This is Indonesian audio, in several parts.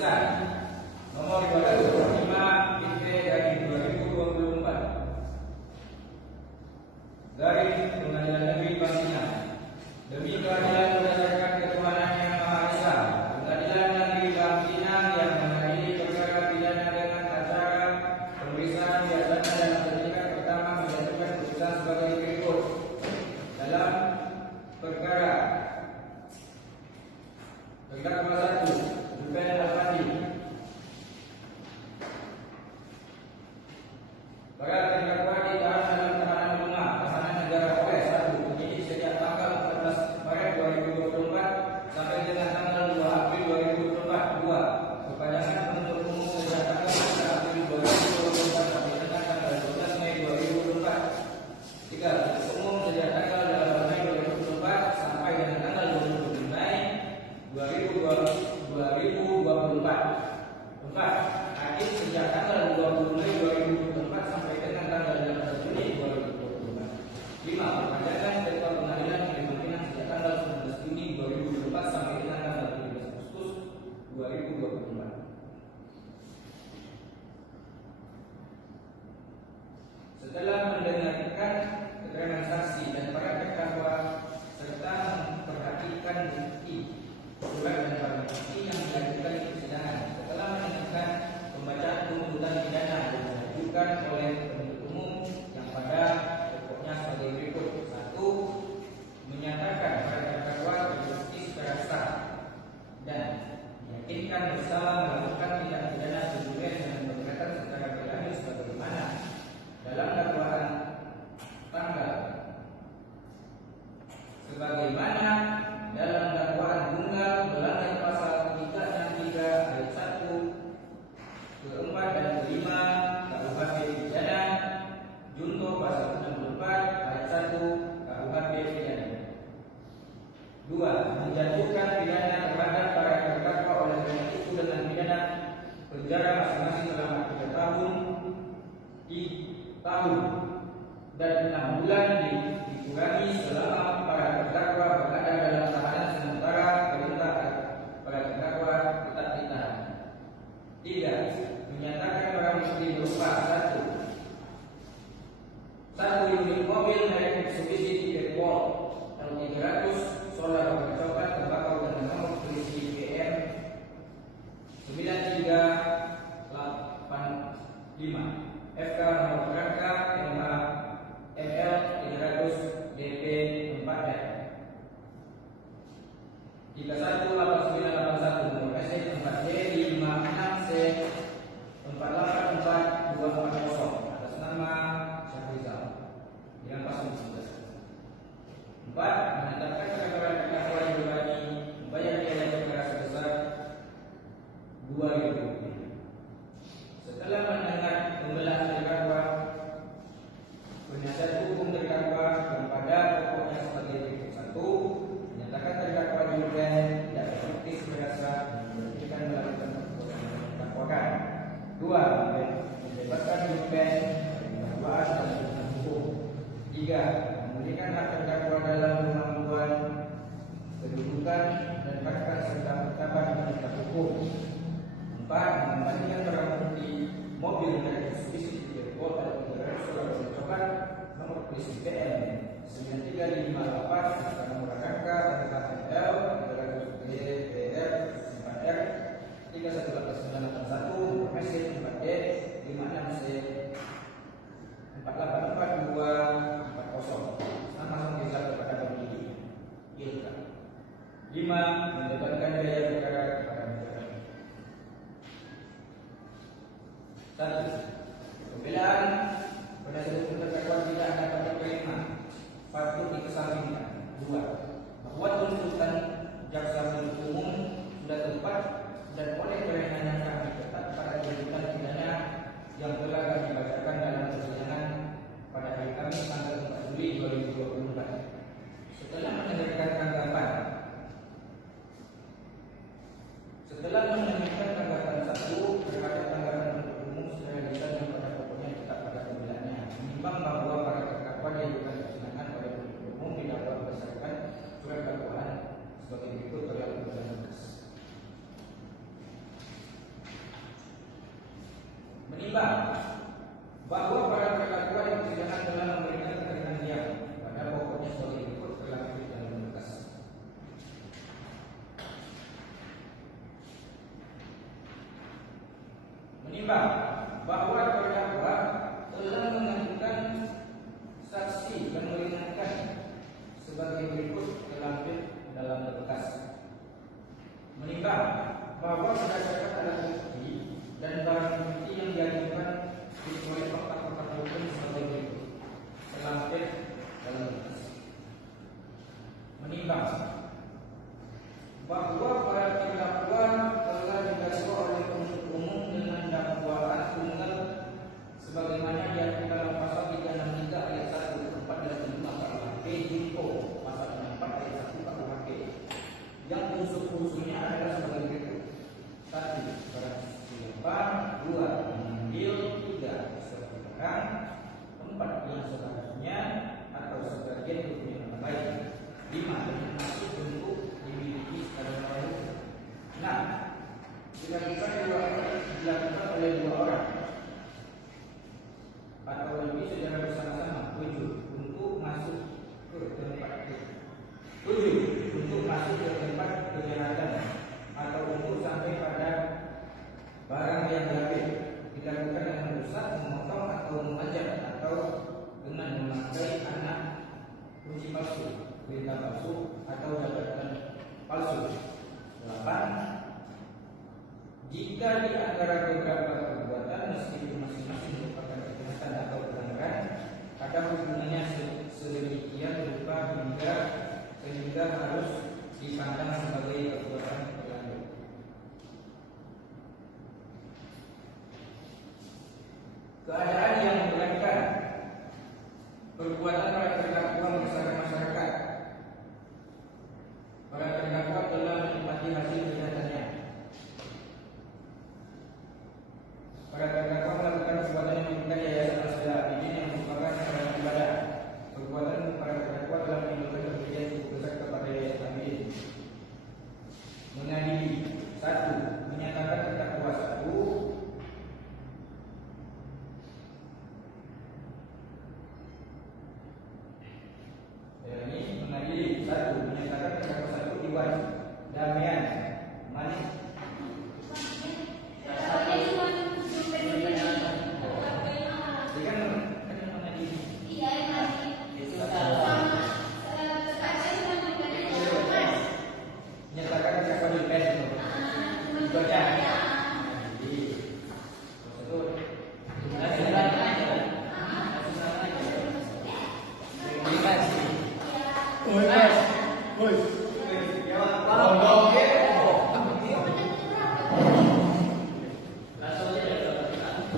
Putusan nomor 205/2024 dari Pengadilan Negeri Bangkinang. Demi keadilan berdasarkan ketuhanan yang Maha Esa, Pengadilan Negeri Bangkinang yang mengadili perkara pidana dengan acara pemeriksaan biasanya dalam tingkat pertama menjatuhkan putusan sebagai berikut. Dalam perkara terdakwa 1 Ruben Afandi, para terdakwa ditahan dalam tahanan rumah tahanan negara Polres 1 penyidik sejak tanggal 14 Maret 2024 sampai dengan tanggal 2 April 2024. 2. Perpanjangan penuntut umum sejak tanggal 1 April 2024 sampai dengan tanggal 12 Mei 2024. 3. Penuntut umum sejak tanggal 8 Mei 2024 sampai dengan tanggal 27 Mei 2024. 4. Hakim sejak tanggal 20 Mei 2024 sampai dengan tanggal 18 Juni 2024. 5. Perpanjangan ketua pengadilan negeri Bangkinang sejak tanggal 19 Juni 2024 sampai dengan tanggal 17 Agustus 2024. Setelah mendengarkan keterangan saksi dan para terdakwa serta memperhatikan bukti surat dan barang bukti yang diajukan di persidangan, setelah mendengarkan pembacaan tuntutan pidana yang diajukan oleh penuntut umum yang pada pokoknya sebagai berikut. 1. Menyatakan para terdakwa terbukti secara sah dan meyakinkan bersalah melakukan tindak pidana pencurian dengan pemberatan secara berlanjut sebagaimana dalam dakwaan dalam dakwaan tunggal melanggar pasal 363 ayat 1 ke-4 dan ke-5 KUHP pidana junto pasal 64 ayat 1 KUHP pidana. 2. Menjatuhkan pidana terhadap para terdakwa oleh karena itu dengan pidana penjara masing-masing selama 3 tahun dan 6 bulan dikurangi selama para terdakwa berada dalam tahanan sementara perintah para terdakwa tetap ditahan. 3. Menyatakan barang bukti berupa 1 unit mobil merek Mitsubishi Tipex L300 solar coklat tembakau dengan nomor polisi PM 9385 FK nomor kerangka ML 300 DP 4R 318981 nomor SC 4D 56C 484240 atas nama Syahrizal dengan pasal 19. 4. Menetapkan perkara terdakwa Ibrani membayar biaya perkara sebesar Rp2.000. Setelah mendengar pembelaan terdakwa, penasihat hukum terdakwa kepada pokoknya sebagai berikut. 1. Menyatakan terdakwa Ruben tidak terbukti secara sah dan membuktikan melakukan perbuatan yang didakwakan. 2. Membebaskan Ruben dari dakwaan dan tuntutan hukum. 3. Memberikan hak terdakwa dalam kemampuan kedudukan dan harkat serta martabat penegak hukum. 4. Mengembalikan barang bukti mobil dari Mitsubishi Tipex L300 solar coklat nomor polisi PM 9358 serta nomor rangka ML 300DPR 4R 318981 nomor SC 4D 56C 484240 langsung dijelaskan kepada penyidik Ilka. 5. Membebankan biaya perkara kepada negara. 1. Pembelaan penasihat hukum terdakwa tidak dapat diterima, patut dikesampingkan. 2. Bahwa tuntutan jaksa penuntut umum sudah tepat dan oleh karenanya kami tetap pada tuntutan pidana yang telah kami bacakan dalam persidangan pada hari Kamis tanggal 4 Juli 2024. Setelah mendengarkan tanggapan satu terhadap tanggapan penuntut umum secara lisan yang pada pokoknya tetap pada pembelaannya, menimbang bahwa para terdakwa diajukan persidangan pada penuntut umum didakwa berdasarkan surat dakwaan sebagai berikut. Terlihat berkas. Menimbang bahwa para terdakwa di persidangan telah memberikan keterangan yang pada pokoknya sebagai berikut terlampir dalam berkas. Menimbang bahwa terdakwa telah mengajukan saksi yang meringankan sebagai berikut terlampir dalam berkas. Menimbang bahwa berdasarkan alat bukti dan barang bukti yang diajukan oleh fakta-fakta hukum sebagai berikut terlampir dalam berkas. Menimbang bahwa para terdakwa telah didakwa oleh penuntut umum dengan dakwaan tunggal sebagaimana diatur dalam pasal 363 ayat 1, 4 dan 5 KUHP junto pasal 64 ayat 1 KUHP yang unsur-unsurnya adalah sebagai berikut: 1. Barang siapa, 2. Mengambil, 3. Suatu barang, 4. Yang seharusnya atau sebagian hukum yang lain, 5. Dengan maksud untuk dimiliki secara lain, 6. Dilakukan oleh 2 orang atau lebih secara bersama-sama, 7. Untuk masuk ke tempat 7. Untuk masuk ke tempat kejahatan atau untuk sampai pada barang yang diambil, dilakukan dengan merusak, memotong atau memajak atau dengan memakai anak kunci palsu, perintah palsu atau jabatan palsu. 8. Jika di antara beberapa perbuatan meskipun masing-masing merupakan kejahatan atau pelanggaran, ada hubungannya sedemikian rupa sehingga harus dipandang sebagai perbuatan pelanggaran. Keadaan yang memberatkan perbuatan para terdakwa meresahkan masyarakat. Para terdakwa telah menikmati hasil kejahatannya. Para terdakwa melakukan perbuatan yang merugikan yayasan Al-Sadah Abidin yang merupakan sarana ibadah. Perbuatan para terdakwa telah menimbulkan kerugian cukup besar kepada yayasan Abidin. Mengadili. 1. Menyatakan terdakwa 1 mengadili. 1. Menyatakan terdakwa 1 Iwan Damian Manik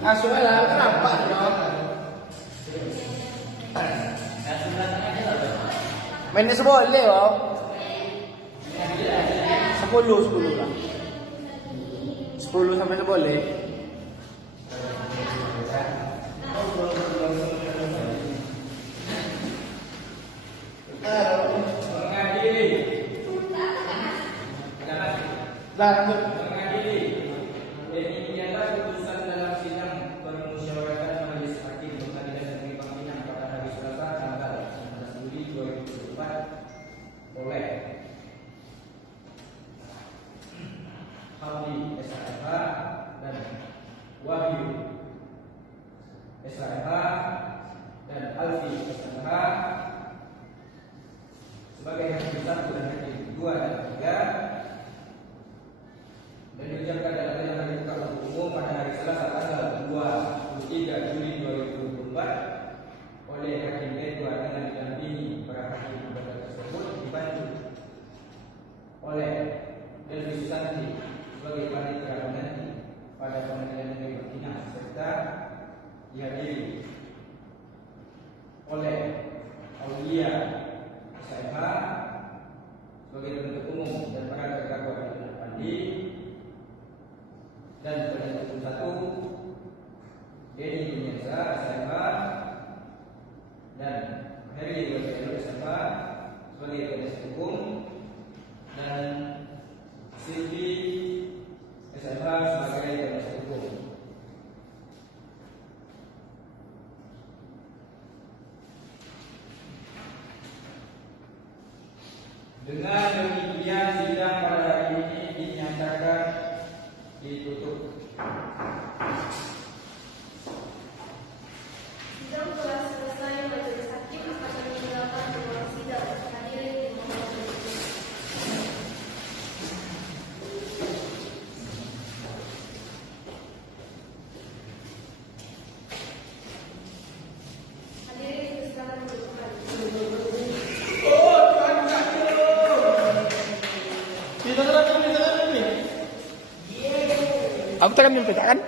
Asuhlah kenapa? Mainnya seboleh loh. 10 lah. 10 sampai seboleh. mengadili. Demikianlah putusan dalam sidang permusyawaratan Majelis Hakim Pengadilan Negeri Pangkinang pada hari Selasa tanggal 19 Juli 2024 oleh Hamdi SHMH dan Wahyu SHMH dan Alfi SHMH sebagai hakim 1 dan hakim 2 dan 3, dan diucapkan dalam sidang hari buka untuk umum pada hari Selasa tanggal 23 Juli 2024 oleh Hakim Ketua dengan didampingi para hakim lembaga tersebut, dibantu oleh Delvi Susanti sebagai panitia pengganti pada Pengadilan Negeri Pangkinang, serta dihadiri oleh Aulia SHMH sebagai penuntut umum dan para terdakwa Abdul Pandi dan penuntut 1 Denny Dunyasa SHMH dan Heri Wajah SHMH sebagai penasihat hukum dan Silvi SHMH sebagai penasihat hukum. Ditutup. Sidang telah selesai. Majelis hakim akan meninggalkan ruang sidang. Hadirin dimohon berdiri. Hadirin dipersilakan duduk kembali. Aku tak kami pecahkan.